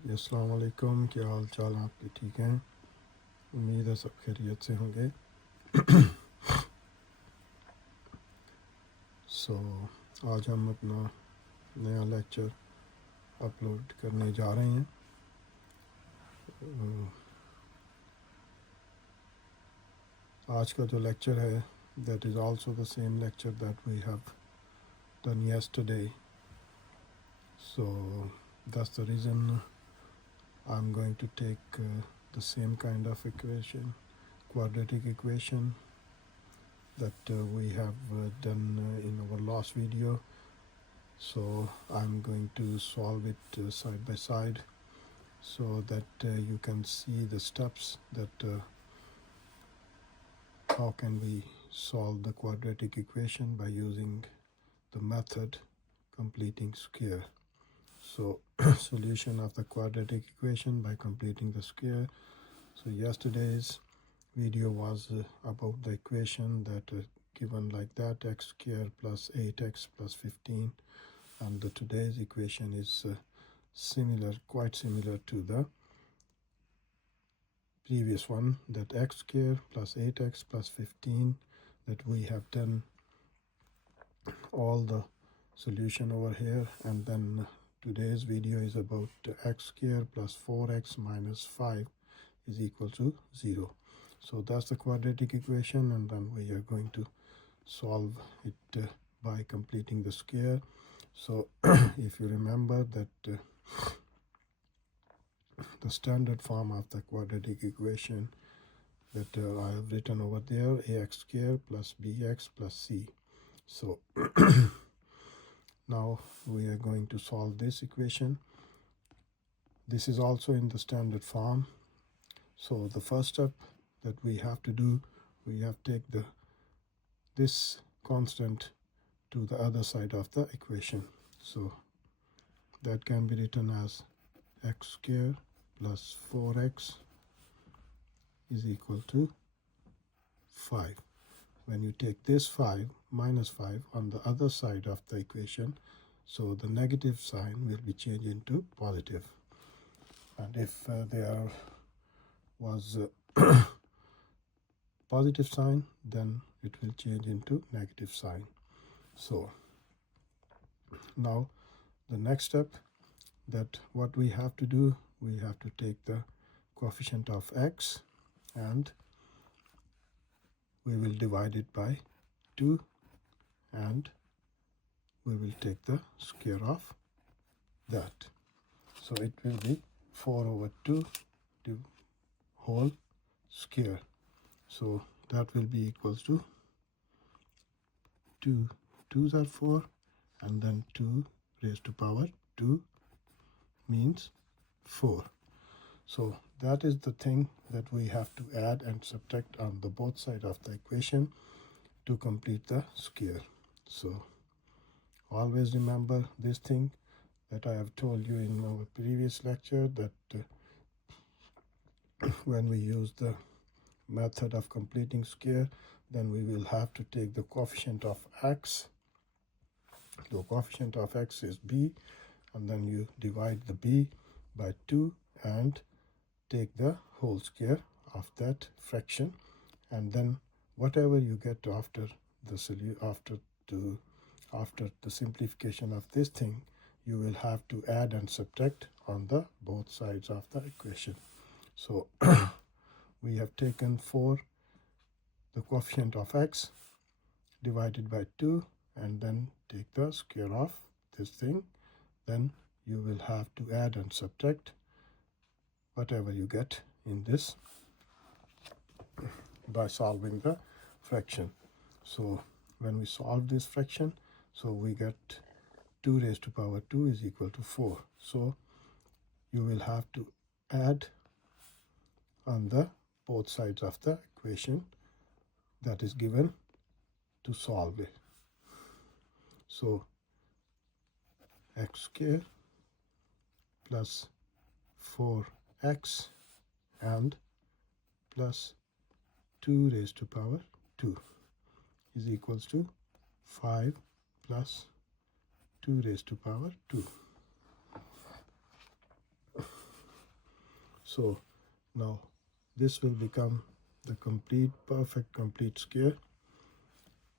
अस्सलाम वालेकुम, क्या हाल चाल आपके? ठीक हैं, उम्मीद है सब खैरियत से होंगे। आज हम अपना नया लेक्चर अपलोड करने जा रहे हैं। आज का जो लेक्चर है that is also the same lecture that we have done yesterday, so that's the reason I'm going to take the same kind of equation, quadratic equation that we have done in our last video. So I'm going to solve it side by side so that you can see the steps that how can we solve the quadratic equation by using the method completing square. So solution of the quadratic equation by completing the square. So yesterday's video was about the equation that given like that, x square plus 8x plus 15, and today's equation is quite similar to the previous one, that x square plus 8x plus 15, that we have done all the solution over here. And then today's video is about x square plus 4x minus 5 is equal to 0. So that's the quadratic equation, and then we are going to solve it by completing the square. So if you remember that the standard form of the quadratic equation that I have written over there, ax square plus bx plus c. So now we are going to solve this equation. This is also in the standard form. So the first step that we have to do, we have to take this constant to the other side of the equation. So that can be written as x square plus 4x is equal to 5. When you take this 5 minus 5 on the other side of the equation, so the negative sign will be changed into positive. And if there was a positive sign, then it will change into negative sign. So now the next step, that what we have to do, we have to take the coefficient of x and we will divide it by 2, and we will take the square of that. So it will be 4 over 2 to whole square. So that will be equals to 2 2s are 4, and then 2 raised to power 2 means 4. So that is the thing that we have to add and subtract on the both sides of the equation to complete the square. So always remember this thing that I have told you in our previous lecture, that when we use the method of completing square, then we will have to take the coefficient of x. The coefficient of x is b, and then you divide the b by 2 and take the whole square of that fraction, and then whatever you get after the simplification of this thing, you will have to add and subtract on the both sides of the equation. So we have taken 4, the coefficient of x, divided by 2, and then take the square of this thing. Then you will have to add and subtract whatever you get in this by solving the fraction. So when we solve this fraction, so we get 2 raised to power 2 is equal to 4. So you will have to add on the both sides of the equation that is given to solve it. So x square plus 4x and plus 2 raised to power 2 is equals to 5 plus 2 raised to power 2. So now this will become the perfect complete square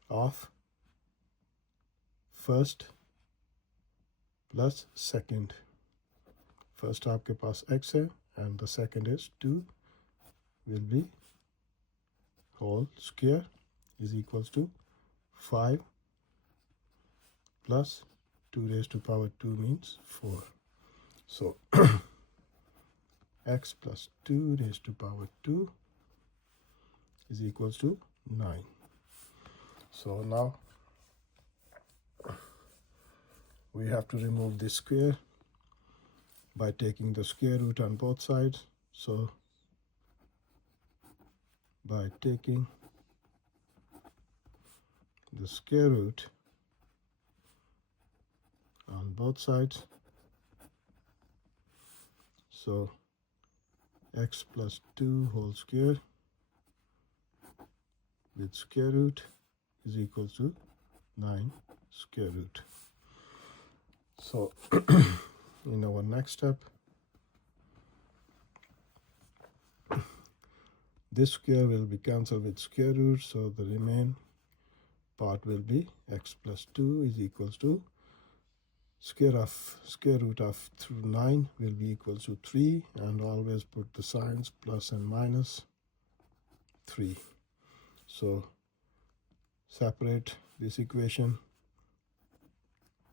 of first plus second. First आपके पास x है and the second is 2 will be whole square is equals to 5 plus 2 raised to power 2 means 4. So x plus 2 raised to power 2 is equals to 9. So now we have to remove this square by taking the square root on both sides. So by taking the square root on both sides, so x plus 2 whole square with square root is equal to 9 square root. So in our next step, this square will be cancelled with square root, so the remaining part will be x plus 2 is equals to square root of 9 will be equals to 3, and always put the signs plus and minus 3. So separate this equation,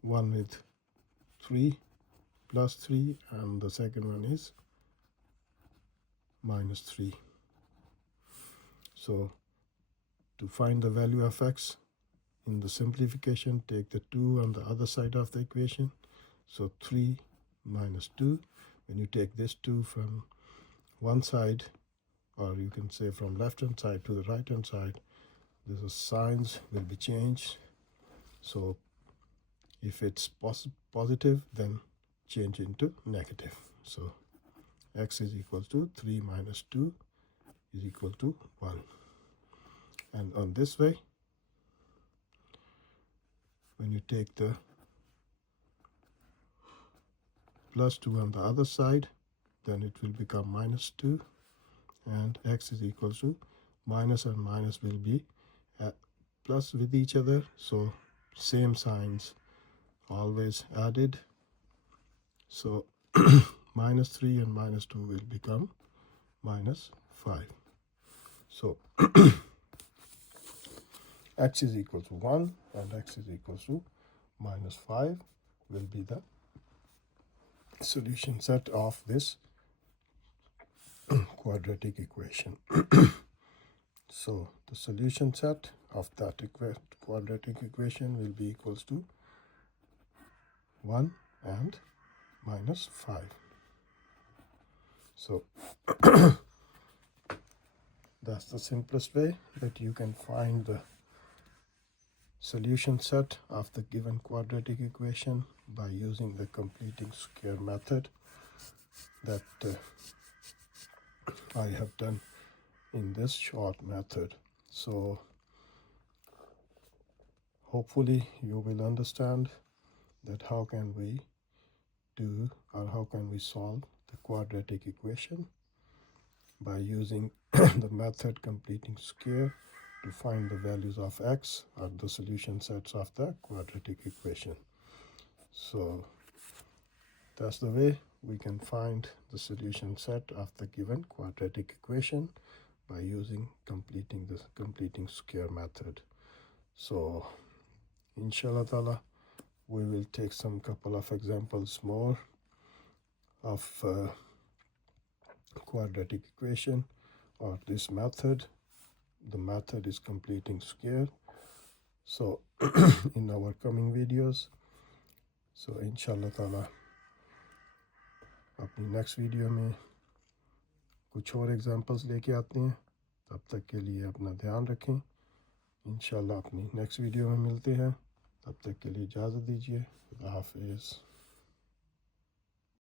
one with 3 plus 3 and the second one is minus 3. So to find the value of x in the simplification, take the 2 on the other side of the equation. So 3 minus 2, when you take this 2 from one side, or you can say from left hand side to the right hand side, the signs will be changed. So if it's positive, then change into negative. So x is equal to 3 minus 2 is equal to 1. And on this way, when you take the plus 2 on the other side, then it will become minus 2, and x is equal to minus and minus will be plus with each other, so same signs always added. So minus 3 and minus 2 will become minus 5. So x is equal to 1 and x is equal to minus 5 will be the solution set of this quadratic equation. So the solution set of that quadratic equation will be equals to 1 and minus 5. So that's the simplest way that you can find the solution set of the given quadratic equation by using the completing square method that I have done in this short method. So hopefully you will understand that how can we do, or how can we solve the quadratic equation by using the method completing square to find the values of x or the solution sets of the quadratic equation. So that's the way we can find the solution set of the given quadratic equation by using completing square method. So inshallah ta'ala, we will take some couple of examples more of quadratic equation or this method. The method is completing square. So in our coming videos, so इंशाल्लाह ताला अपनी next video में कुछ और examples लेके आते हैं. तब तक के लिए अपना ध्यान रखें. इंशाल्लाह अपनी नेक्स्ट वीडियो में मिलते हैं. तब तक के लिए इजाज़त दीजिए. अल्लाह हाफ़िज़.